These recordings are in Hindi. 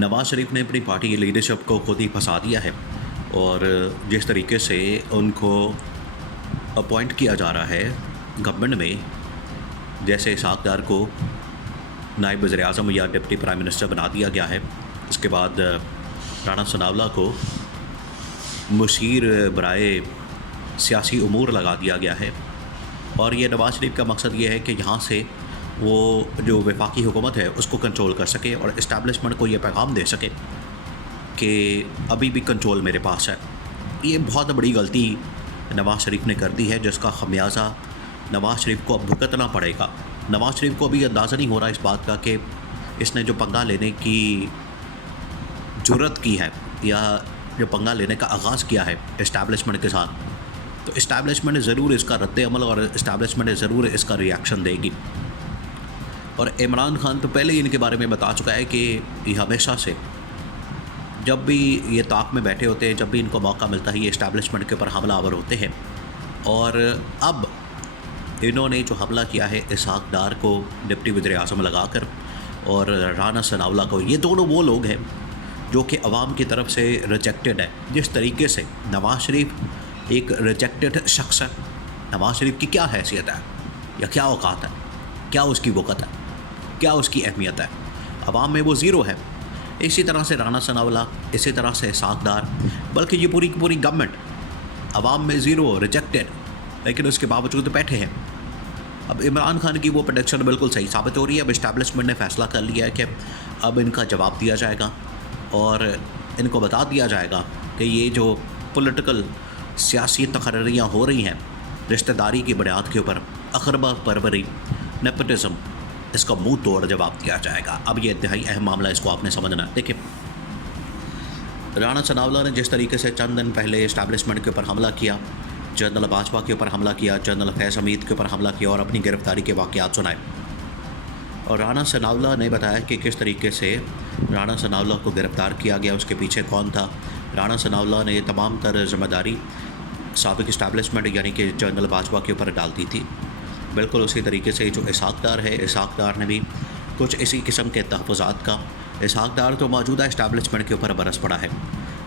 नवाज़ शरीफ ने अपनी पार्टी की लीडरशिप को खुद ही फंसा दिया है और जिस तरीके से उनको अपॉइंट किया जा रहा है गवर्नमेंट में, जैसे इसहाक़ डार को नायब वज़ीर-ए-आज़म या डिप्टी प्राइम मिनिस्टर बना दिया गया है। इसके बाद राणा सनाउल्लाह को मुशीर बराए सियासी उमूर लगा दिया गया है और ये नवाज़ शरीफ का मकसद ये है कि यहाँ से वो जो वफाकी हुकूमत है उसको कंट्रोल कर सके और इस्टेब्लिशमेंट को ये पैगाम दे सके कि अभी भी कंट्रोल मेरे पास है। ये बहुत बड़ी गलती नवाज़ शरीफ ने कर दी है, जिसका खमियाजा नवाज़ शरीफ को अब भुगतना पड़ेगा। नवाज़ शरीफ को अभी अंदाज़ा नहीं हो रहा इस बात का कि इसने जो पंगा लेने की जुर्रत की है या जो पंगा लेने का आगाज़ किया है इस्टेब्लिशमेंट के साथ, तो इस्टेब्लिशमेंट ज़रूर इसका रद्द-ए-अमल और इस्टेब्लिशमेंट ज़रूर इसका रिएक्शन देगी। और इमरान खान तो पहले ही इनके बारे में बता चुका है कि ये हमेशा से जब भी ये ताक में बैठे होते हैं, जब भी इनको मौका मिलता है, ये इस्टेब्लिशमेंट के ऊपर हमलावर होते हैं। और अब इन्होंने जो हमला किया है इसहाक़ डार को डिप्टी वज़ीर-ए-आज़म लगाकर और राणा सनाउल्लाह को, ये दोनों वो लोग हैं जो कि अवाम की तरफ से रिजेक्टेड है। जिस तरीके से नवाज़ शरीफ एक रिजेक्टेड शख्स है, नवाज़ शरीफ की क्या हैसियत है या क्या औकात है, क्या उसकी वक़्त है, क्या उसकी अहमियत है, अवाम में वो ज़ीरो है। इसी तरह से राणा सनाउल्लाह, इसी तरह से इसहाक़ डार, बल्कि ये पूरी की पूरी गवर्नमेंट अवाम में ज़ीरो, रिजेक्टेड, लेकिन उसके बावजूद बैठे हैं। अब इमरान खान की वो प्रेडिक्शन बिल्कुल सही साबित हो रही है। अब इस्टेब्लिशमेंट ने फ़ैसला कर लिया है कि अब इनका जवाब दिया जाएगा और इनको बता दिया जाएगा कि ये जो पॉलिटिकल सियासी तकर्रियाँ हो रही हैं रिश्तेदारी की बुनियाद के ऊपर, अक़रबा परवरी, नेपोटिज़म, इसका मुंह तोड़ जवाब दिया जाएगा। अब ये इंतहाई अहम मामला, इसको आपने समझना है। देखिए, राणा सनाउल्लाह ने जिस तरीके से चंद दिन पहले इस्टेब्लिशमेंट के ऊपर हमला किया, जनरल बाजवा के ऊपर हमला किया, जनरल फैज़ हमीद के ऊपर हमला किया और अपनी गिरफ़्तारी के वाक़यात सुनाए, और राणा सनाउल्लाह ने बताया कि किस तरीके से राणा सनाउल्लाह को गिरफ़्तार किया गया, उसके पीछे कौन था। राणा सनाउल्लाह ने तमाम तर ज़िम्मेदारी साबिक़ इस्टेब्लिशमेंट यानी कि जनरल बाजवा के ऊपर डाल दी थी। बिल्कुल उसी तरीके से जो इसहाक़ डार है, इसहाक़ डार ने भी कुछ इसी किस्म के तहफ़्फ़ुज़ात का, इसहाक़ डार तो मौजूदा इस्टेब्लिशमेंट के ऊपर बरस पड़ा है,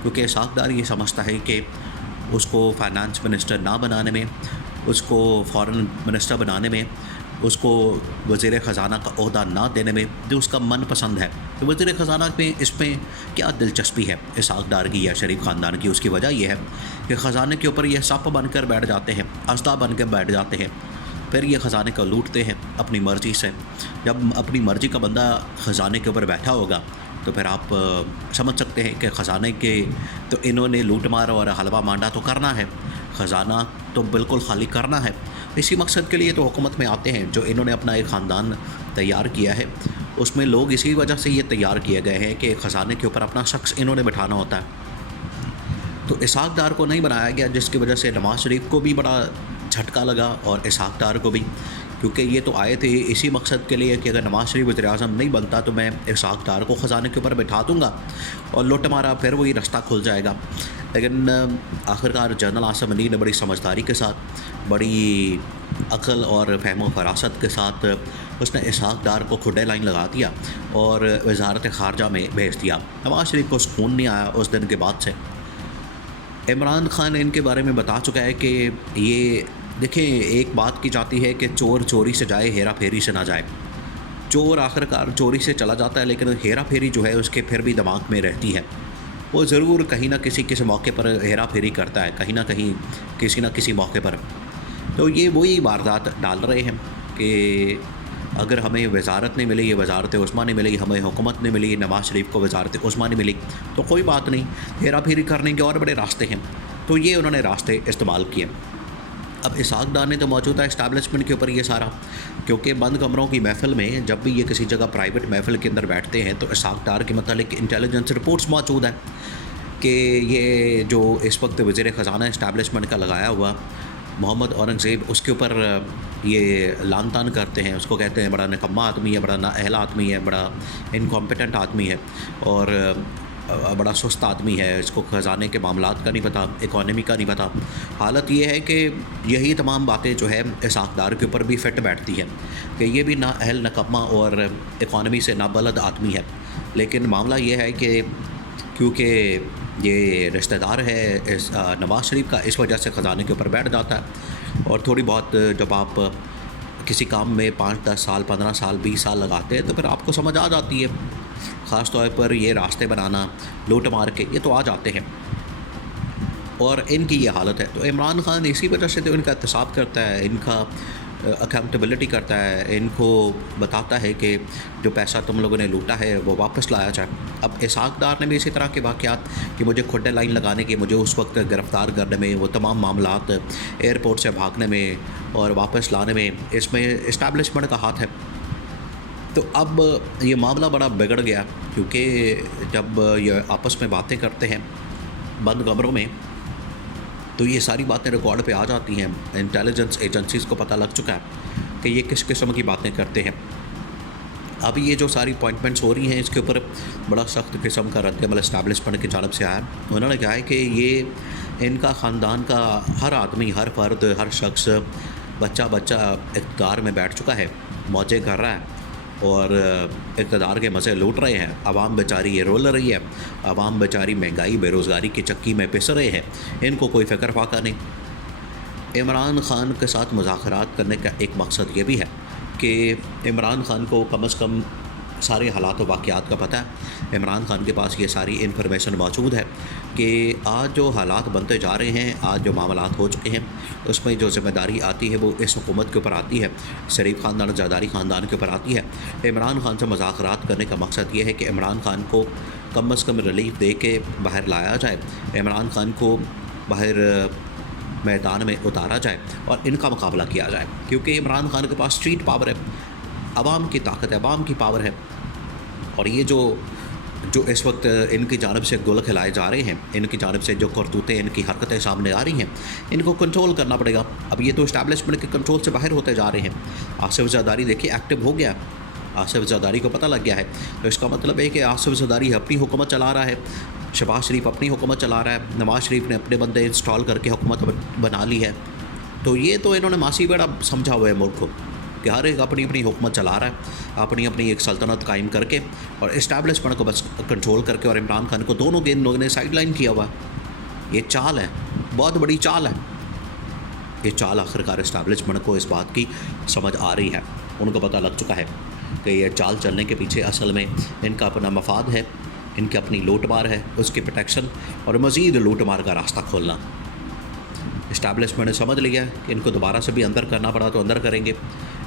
क्योंकि इसहाक़ डार ये समझता है कि उसको फ़ाइनेंस मिनिस्टर ना बनाने में, उसको फ़ॉरेन मिनिस्टर बनाने में, उसको वज़ीर ख़ज़ाना का ओहदा ना देने में जो उसका मन पसंद है, तो वज़ीर ख़ज़ाना में इसमें क्या दिलचस्पी है इसहाक़ डार की या शरीफ ख़ानदान की। उसकी वजह यह है कि ख़ज़ाने के ऊपर ये सप बनकर बैठ जाते हैं, अस्दा बन कर बैठ जाते हैं, फिर ये ख़ज़ाने को लूटते हैं अपनी मर्ज़ी से। जब अपनी मर्ज़ी का बंदा ख़ज़ाने के ऊपर बैठा होगा तो फिर आप समझ सकते हैं कि ख़ज़ाने के तो इन्होंने लूट मार और हलवा मांडा तो करना है, ख़ज़ाना तो बिल्कुल खाली करना है। इसी मकसद के लिए तो हुकूमत में आते हैं। जो इन्होंने अपना एक ख़ानदान तैयार किया है, उसमें लोग इसी वजह से ये तैयार किए गए हैं कि ख़ज़ाने के ऊपर अपना शख्स इन्होंने बिठाना होता है। तो इसहाक़ डार को नहीं बनाया गया, जिसकी वजह से नवाज़ शरीफ को भी बड़ा झटका लगा और इसहाक़ डार को भी, क्योंकि ये तो आए थे इसी मकसद के लिए कि अगर नवाज़ शरीफ वज़ीर-ए-आज़म नहीं बनता तो मैं इसहाक़ डार को ख़ज़ाने के ऊपर बैठा दूँगा और लुट मारा, फिर वही रास्ता खुल जाएगा। लेकिन आखिरकार जनरल आसिम अली ने बड़ी समझदारी के साथ, बड़ी अक़ल और फ़हम व फ़रासत के साथ उसने इसहाक़ डार को खुडे लाइन लगा दिया और वज़ारत ख़ारजा में भेज दिया। नवाज़ शरीफ को सुकून नहीं आया उस दिन के बाद से। इमरान खान इनके बारे में बता चुका है कि ये देखें, एक बात की जाती है कि चोर चोरी से जाए, हेरा फेरी से ना जाए। चोर आखिरकार चोरी से चला जाता है, लेकिन हेरा फेरी जो है उसके फिर भी दिमाग में रहती है। वो ज़रूर कहीं ना किसी मौके पर हेरा फेरी करता है, कहीं ना कहीं किसी न किसी मौके पर। तो ये वही वारदात डाल रहे हैं कि अगर हमें वज़ारत नहीं मिली, ये वज़ारत उस्मा नहीं मिली, हमें हुकूमत नहीं मिली, नवाज़ शरीफ को वज़ारत उस्मा नहीं मिली, तो कोई बात नहीं, हेरा फेरी करने के और बड़े रास्ते हैं। तो ये उन्होंने रास्ते इस्तेमाल किए। अब इसहाक़ डार ने तो मौजूदा इस्टेब्लिशमेंट के ऊपर ये सारा, क्योंकि बंद कमरों की महफ़िल में जब भी ये किसी जगह प्राइवेट महफ़िल के अंदर बैठते हैं तो इसहाक़ डार के मतलब इंटेलिजेंस रिपोर्ट्स मौजूद है कि ये जो इस वक्त वज़ीर ख़ज़ाना इस्टेब्लिशमेंट का लगाया हुआ मोहम्मद औरंगज़ेब, उसके ऊपर ये लान तान करते हैं, उसको कहते हैं बड़ा निकम्मा आदमी है, बड़ा नाअहल आदमी है, बड़ा इनकॉम्पिटेंट आदमी है और बड़ा सुस्त आदमी है, इसको ख़जाने के मामलात का नहीं पता, इकॉनमी का नहीं पता। हालत ये है कि यही तमाम बातें जो है इसहाक़ डार के ऊपर भी फिट बैठती हैं कि ये भी नाअहल, निकम्मा और इकॉनमी से नाबलद आदमी है। लेकिन मामला ये है कि क्योंकि ये रिश्तेदार है इस नवाज़ शरीफ का, इस वजह से ख़जाने के ऊपर बैठ जाता है। और थोड़ी बहुत जब आप किसी काम में 5-10 साल, 15 साल, 20 साल लगाते हैं तो फिर आपको समझ आ जाती है। ख़ास तौर पर ये रास्ते बनाना, लूट मार के, ये तो आ जाते हैं। और इनकी ये हालत है। तो इमरान ख़ान इसी वजह से तो इनका एहतसाब करता है, इनका अकाउंटेबिलिटी करता है, इनको बताता है कि जो पैसा तुम लोगों ने लूटा है वो वापस लाया जाए। अब इसहाक डार ने भी इसी तरह के वाक़यात कि मुझे खुद लाइन लगाने के, मुझे उस वक्त गिरफ़्तार करने में, वो तमाम मामलात एयरपोर्ट से भागने में और वापस लाने में, इसमें इस्टेब्लिशमेंट का हाथ है। तो अब ये मामला बड़ा बिगड़ गया, क्योंकि जब ये आपस में बातें करते हैं बंद कमरों में तो ये सारी बातें रिकॉर्ड पे आ जाती हैं। इंटेलिजेंस एजेंसीज़ को पता लग चुका है कि ये किस किस्म की बातें करते हैं। अब ये जो सारी अपॉइंटमेंट्स हो रही हैं इसके ऊपर बड़ा सख्त किस्म का रद्दअमल इस्टेब्लिशमेंट की जानब से आया। उन्होंने कहा है कि ये इनका ख़ानदान का हर आदमी, हर फर्द, हर शख्स, बच्चा इक़्तिदार में बैठ चुका है, मौजें कर रहा है और इक़्तिदार के मज़े लूट रहे हैं। आवाम बेचारी ये रोल रही है, आवाम बेचारी महंगाई, बेरोज़गारी की चक्की में पिस रहे हैं, इनको कोई फ़िक्र फाका नहीं। इमरान ख़ान के साथ मुज़ाकरात करने का एक मकसद ये भी है कि इमरान ख़ान को कम से कम सारे हालात व वाक़यात का पता है। इमरान ख़ान के पास ये सारी इन्फॉर्मेशन मौजूद है कि आज जो हालात बनते जा रहे हैं, आज जो मामलात हो चुके हैं, उसमें जो ज़िम्मेदारी आती है वो इस हुकूमत के ऊपर आती है, शरीफ ख़ानदान, ज़रदारी ख़ानदान के ऊपर आती है। इमरान ख़ान से मुज़ाकरात करने का मकसद ये है कि इमरान ख़ान को कम से कम रिलीफ दे के बाहर लाया जाए, इमरान ख़ान को बाहर मैदान में उतारा जाए और इनका मुकाबला किया जाए। क्योंकि इमरान ख़ान के पास स्ट्रीट पावर है, आवाम की ताकत है, आवाम की पावर है। और ये जो इस वक्त इनकी जानिब से गुल खिलाए जा रहे हैं, इनकी जानिब से जो करतूतें, इनकी हरकतें सामने आ रही हैं, इनको कंट्रोल करना पड़ेगा। अब ये तो इस्टेब्लिशमेंट के कंट्रोल से बाहर होते जा रहे हैं। आसिफ ज़रदारी देखिए एक्टिव हो गया, आसिफ ज़रदारी को पता लग गया है। तो इसका मतलब है कि आसिफ ज़रदारी अपनी हुकूमत चला रहा है, शहबाज शरीफ अपनी हुकूमत चला रहा है, नवाज़ शरीफ ने अपने बंदे इंस्टॉल करके हुकूमत बना ली है। तो ये तो इन्होंने मासी बेड़ा समझा हुआ है मुल्क को कि हर एक अपनी अपनी हुकूमत चला रहा है, अपनी अपनी एक सल्तनत कायम करके और इस्टेब्लिशमेंट को बस कंट्रोल करके, और इमरान खान को दोनों के इन लोगों ने साइडलाइन किया हुआ है। ये चाल है, बहुत बड़ी चाल है। ये चाल आखिरकार इस्टेब्लिशमेंट को इस बात की समझ आ रही है, उनको पता लग चुका है कि ये चाल चलने के पीछे असल में इनका अपना मफाद है, इनकी अपनी लूट मार है, उसकी प्रोटेक्शन और मज़ीद लूट मार का रास्ता खोलना। इस्टेब्लिशमेंट ने समझ लिया कि इनको दोबारा से भी अंदर करना पड़ा तो अंदर करेंगे,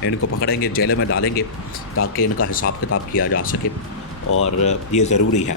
इनको पकड़ेंगे, जेल में डालेंगे ताकि इनका हिसाब किताब किया जा सके, और ये ज़रूरी है।